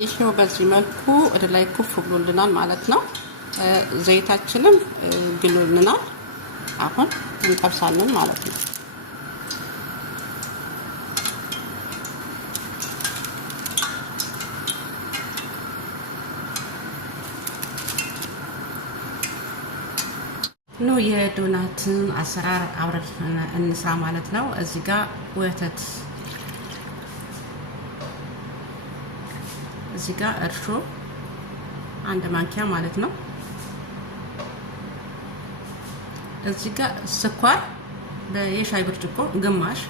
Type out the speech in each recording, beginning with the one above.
ይሄው በዚህ መልኩ ወደ ላይ ኩፍ ብሎልናል ማለት ነው። ዘይታችንም ግሎልናል። አሁን እንጠብሳለን ማለት ነው። ነው የዶናትን አሰራር አብረን እንስራ ማለት ነው። እዚህ ጋር ወተት፣ እዚህ ጋር እርሾ አንድ ማንኪያ ማለት ነው። እዚህ ጋር ስኳር በየሻይ ብርጭቆ ግማሽ፣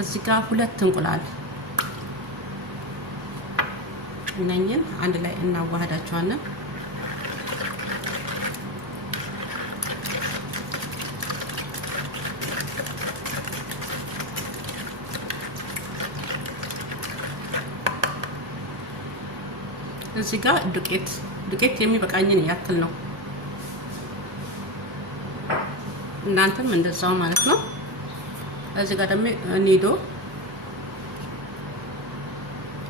እዚህ ጋር 2 እንቁላል። እነኝን አንድ ላይ እናዋህዳቸዋለን። እዚህ ጋር ዱቄት የሚበቃኝን ያክል ነው። እናንተም እንደዛው ማለት ነው። እዚህ ጋር ደግሞ ኒዶ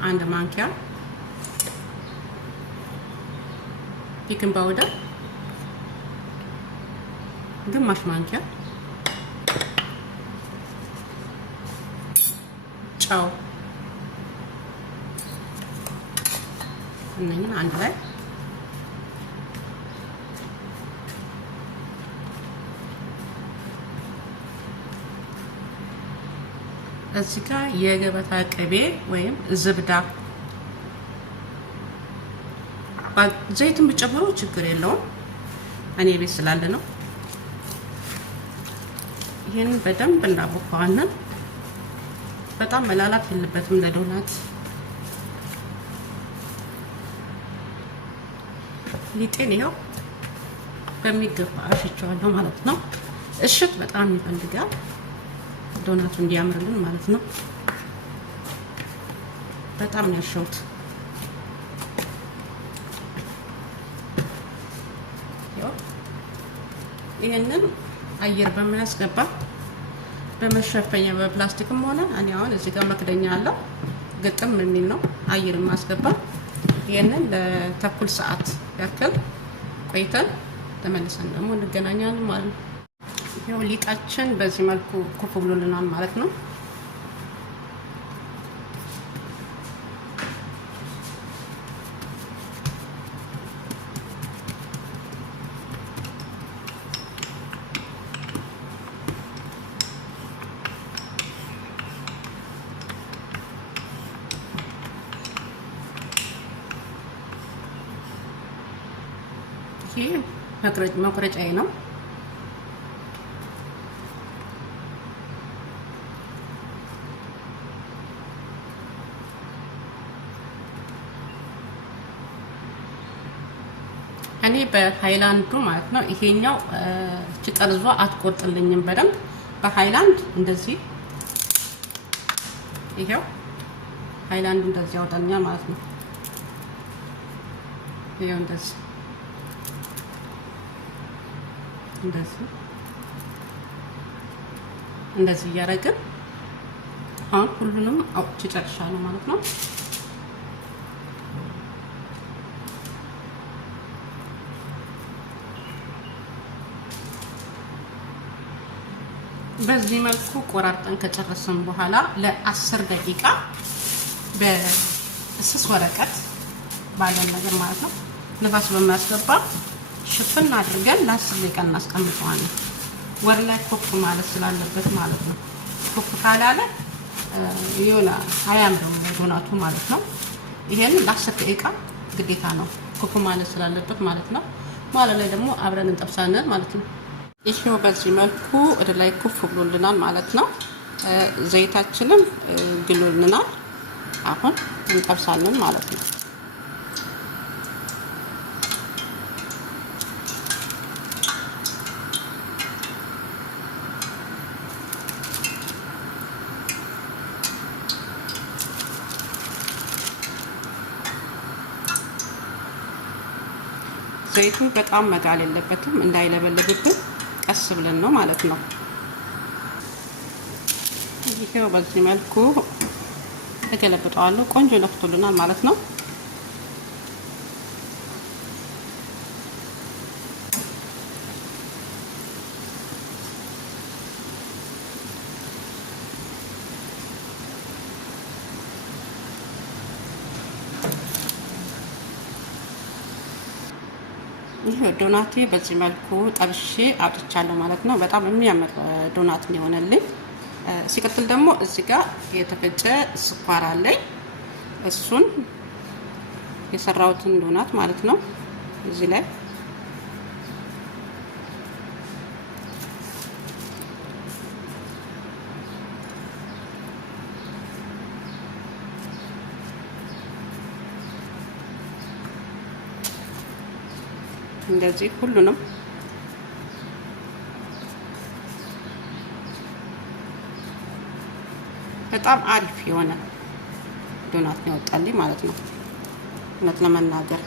አንድ ማንኪያ፣ ቤኪንግ ፓውደር ግማሽ ማንኪያ፣ ጨው እነኝን አንድ ላይ እዚህ ጋር የገበታ ቅቤ ወይም ዝብዳ፣ ዘይቱን ብጨምሩ ችግር የለውም። እኔ ቤት ስላለ ነው። ይሄን በደንብ እናቦካዋለን። በጣም መላላት የለበትም ለዶናት። ሊጤን ይኸው በሚገባ አሽቸዋለሁ ማለት ነው። እሽት በጣም ይፈልጋል ዶናቱ እንዲያምርልን ማለት ነው። በጣም ነው ያሸሁት። ይሄንን አየር በማያስገባ በመሸፈኛ በፕላስቲክም ሆነ እኔ አሁን እዚህ ጋር መክደኛ አለው ግጥም የሚል ነው አየር ማስገባ። ይሄንን ለተኩል ሰዓት ያክል ቆይተን ተመልሰን ደግሞ እንገናኛለን ማለት ነው። ይሄው ሊጣችን በዚህ መልኩ ኩፍ ብሎልናል ማለት ነው። ይሄ መቁረጫዬ ነው። እኔ በሃይላንዱ ማለት ነው። ይሄኛው ጠርዟ አትቆርጥልኝም በደንብ በሃይላንድ እንደዚህ ይሄው ሃይላንዱ እንደዚህ ያወጣልኛል ማለት ነው። ይሄው እንደዚህ እያደረግን አሁን ሁሉንም አውጥቼ ጨርሻለሁ ማለት ነው። በዚህ መልኩ ቆራርጠን ከጨረስን በኋላ ለ10 ደቂቃ በስስ ወረቀት ባለን ነገር ማለት ነው ንፋስ በማያስገባ ሽፍን አድርገን ለ10 ደቂቃ እናስቀምጠዋለን። ወር ላይ ኮፍ ማለት ስላለበት ማለት ነው። ኮፍ ካላለ ይሆና አያምርም ዶናቱ ማለት ነው። ይሄን ለ10 ደቂቃ ግዴታ ነው ኮፍ ማለት ስላለበት ማለት ነው። ማለት ላይ ደግሞ አብረን እንጠብሳለን ማለት ነው። ይሄው በዚህ መልኩ ወደ ላይ ኩፍ ብሎልናል ማለት ነው። ዘይታችንም ግሎልናል። አሁን እንጠብሳለን ማለት ነው። ዘይቱ በጣም መጋል የለበትም እንዳይለበለብብን ቀስ ብለን ነው ማለት ነው። ይሄው በዚህ መልኩ እገለብጠዋለሁ። ቆንጆ ነፍቶልናል ማለት ነው። ይሄ ዶናቴ በዚህ መልኩ ጠብሼ አውጥቻለሁ ማለት ነው። በጣም የሚያምር ዶናት ነው የሆነልኝ። ሲቀጥል ደግሞ እዚህ ጋር የተፈጨ ስኳር አለኝ። እሱን የሰራሁትን ዶናት ማለት ነው እዚህ ላይ እንደዚህ ሁሉንም በጣም አሪፍ የሆነ ዶናት ነው ያወጣልኝ ማለት ነው። እውነት ለመናገር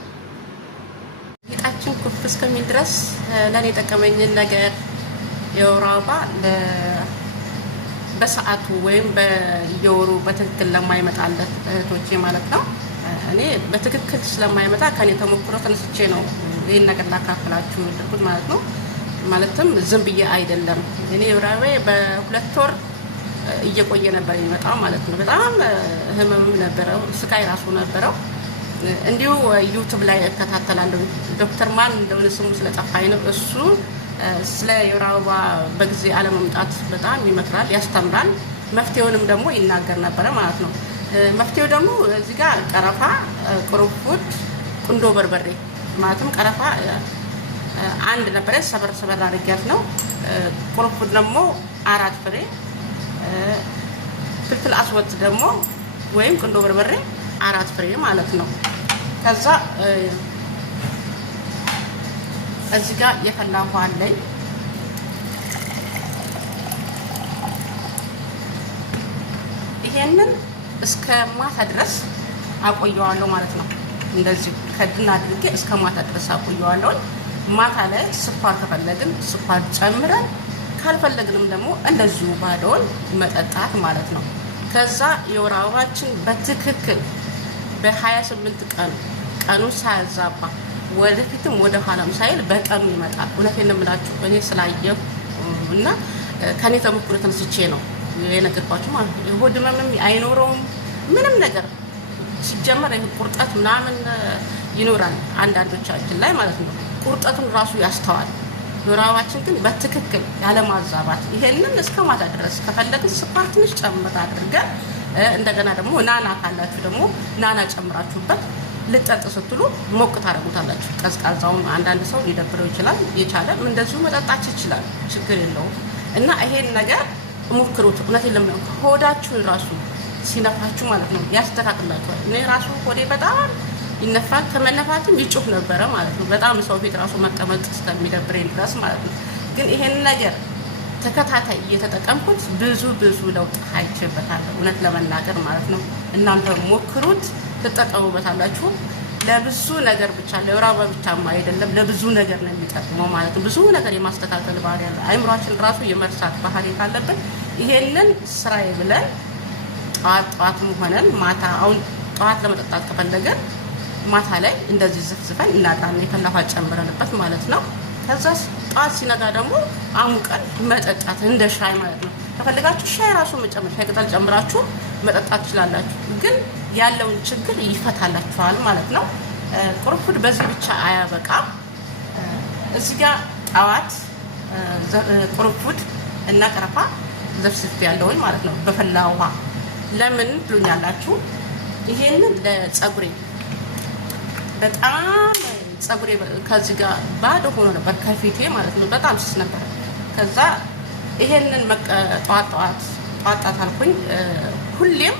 ጌጣችን ኩፍ እስከሚል ድረስ ለኔ የጠቀመኝን ነገር የወር አበባ በሰዓቱ ወይም በየወሩ በትክክል ለማይመጣለት እህቶቼ ማለት ነው። እኔ በትክክል ስለማይመጣ ከኔ ተሞክሮ ተነስቼ ነው ይሄን ነገር ላካፍላችሁ የምፈልጉት ማለት ነው። ማለትም ዝም ብዬ አይደለም። እኔ ወራቤ በሁለት ወር እየቆየ ነበር የሚመጣው ማለት ነው። በጣም ህመምም ነበረው፣ ስቃይ ራሱ ነበረው። እንዲሁ ዩቲዩብ ላይ እከታተላለሁ። ዶክተር ማን እንደሆነ ስሙ ስለጠፋኝ ነው። እሱ ስለ የወር አበባ በጊዜ አለመምጣት በጣም ይመክራል፣ ያስተምራል። መፍትሄውንም ደግሞ ይናገር ነበረ ማለት ነው። መፍትሄው ደግሞ እዚህ ጋር ቀረፋ፣ ቅርንፉድ፣ ቁንዶ በርበሬ ማለትም ቀረፋ አንድ ነበረ ሰበር አድርጊያት ነው። ቅርንፉድ ደግሞ 4 ፍሬ፣ ፍልፍል አስወጥ ደግሞ ወይም ቁንዶ በርበሬ 4 ፍሬ ማለት ነው። ከዛ እዚህ ጋር የፈላ ውሃ አለኝ። ይሄንን እስከ ማታ ድረስ አቆየዋለሁ ማለት ነው። እንደዚህ ከድና አድርጌ እስከ ማታ ድረስ አቆየዋለሁ። ማታ ላይ ስኳር ከፈለግን ስኳር ጨምረን ካልፈለግንም ደግሞ እንደዚሁ ባዶውን መጠጣት ማለት ነው። ከዛ የወር አበባችን በትክክል በ28 ቀኑ ሳያዛባ ወደፊትም ወደ ኋላም ሳይል በቀኑ ይመጣል። እውነቴን ነው የምላችሁ እኔ ስላየሁ እና ከኔ ተሞክሮ ተነስቼ ነው የነገርኳችሁ ማለት ነው። ሆድ ህመምም አይኖረውም ምንም ነገር። ሲጀመር ይሄ ቁርጠት ምናምን ይኖራል አንዳንዶቻችን ላይ ማለት ነው። ቁርጠቱን ራሱ ያስተዋል። የወር አበባችን ግን በትክክል ያለማዛባት ይሄንን እስከ ማታ ድረስ ከፈለግን ስኳር ትንሽ ጨምር አድርገን እንደገና ደግሞ ናና ካላችሁ ደግሞ ናና ጨምራችሁበት ልጠጥ ስትሉ ሞቅ ታደርጉታላችሁ። ቀዝቃዛውን አንዳንድ ሰው ሊደብረው ይችላል። የቻለም እንደዚሁ መጠጣች ይችላል፣ ችግር የለውም። እና ይሄን ነገር ሞክሩት። እውነቴን ለምን ሆዳችሁ ራሱ ሲነፋችሁ ማለት ነው ያስተካክላችኋል። እኔ ራሱ ሆዴ በጣም ይነፋል፣ ከመነፋትም ይጮህ ነበረ ማለት ነው። በጣም ሰው ፊት ራሱ መቀመጥ እስከሚደብረኝ ድረስ ማለት ነው። ግን ይሄን ነገር ተከታታይ እየተጠቀምኩት ብዙ ለውጥ አይቼበታለሁ እውነት ለመናገር ማለት ነው። እናንተ ሞክሩት፣ ትጠቀሙበታላችሁ። ለብዙ ነገር ብቻ ለወር አበባ ብቻማ አይደለም፣ ለብዙ ነገር ነው የሚጠቅመው ማለት ነው። ብዙ ነገር የማስተካከል ባህሪ ያለ አይምሯችን ራሱ የመርሳት ባህሪ ካለብን ይሄንን ስራዬ ብለን ጠዋትም ሆነን ማታ፣ አሁን ጠዋት ለመጠጣት ከፈለገን ማታ ላይ እንደዚህ ዝፍዝፈን እናድራለን፣ የፈላ ውሃ ጨምረንበት ማለት ነው። ከዛ ጠዋት ሲነጋ ደግሞ አሙቀን መጠጣት እንደ ሻይ ማለት ነው። ከፈለጋችሁ ሻይ ራሱ መጨመር፣ ሻይ ቅጠል ጨምራችሁ መጠጣት ትችላላችሁ። ግን ያለውን ችግር ይፈታላችኋል ማለት ነው። ቅርንፉድ በዚህ ብቻ አያበቃም። እዚህ ጋር ጠዋት ቅርንፉድ እና ቀረፋ ዘፍዝፍ ያለውን ማለት ነው በፈላ ውሃ። ለምን ትሉኛላችሁ? ይሄንን ለጸጉሬ በጣም ጸጉሬ ከዚህ ጋር ባዶ ሆኖ ነበር ከፊቴ ማለት ነው። በጣም ስስ ነበር። ከዛ ይሄንን ጠዋት አልኩኝ ሁሌም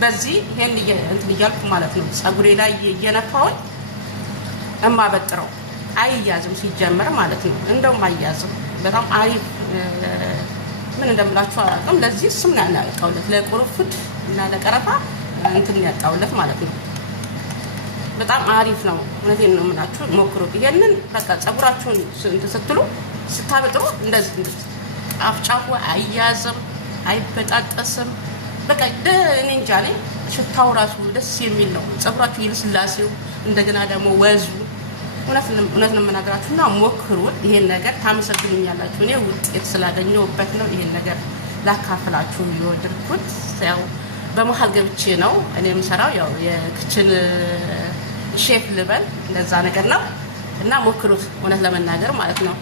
በዚህ ይሄን እንትን እያልኩ ማለት ነው ጸጉሬ ላይ እየነፋሁኝ እማበጥረው አይያዝም ሲጀመር ማለት ነው። እንደውም አይያዝም። በጣም አሪፍ ምን እንደምላችሁ አላውቅም። ለዚህ ስም ነው ያናቀውለት ለቅርንፉድ እና ለቀረፋ እንትን ያጣውለት ማለት ነው። በጣም አሪፍ ነው። እውነቴን ነው የምላችሁ፣ ሞክሩት። ይሄንን በቃ ጸጉራችሁን እንትን ስትሉ ስታበጥሩ እንደዚህ አፍጫፉ አይያዝም። አይበጣጠስም። በቃ እኔ እንጃ ነኝ። ሽታው ራሱ ደስ የሚል ነው። ፀጉራችሁ ይልስላሴው እንደገና ደግሞ ወዙ እውነት ነው የምናገራችሁ እና ሞክሩት። ይሄን ነገር ታመሰግኑኛላችሁ። እኔ ውጤት ስላገኘሁበት ነው ይሄን ነገር ላካፍላችሁ የወደድኩት። ያው በመሀል ገብቼ ነው እኔ የምሰራው ያው የክችን ሼፍ ልበል እንደዛ ነገር ነው እና ሞክሩት እውነት ለመናገር ማለት ነው።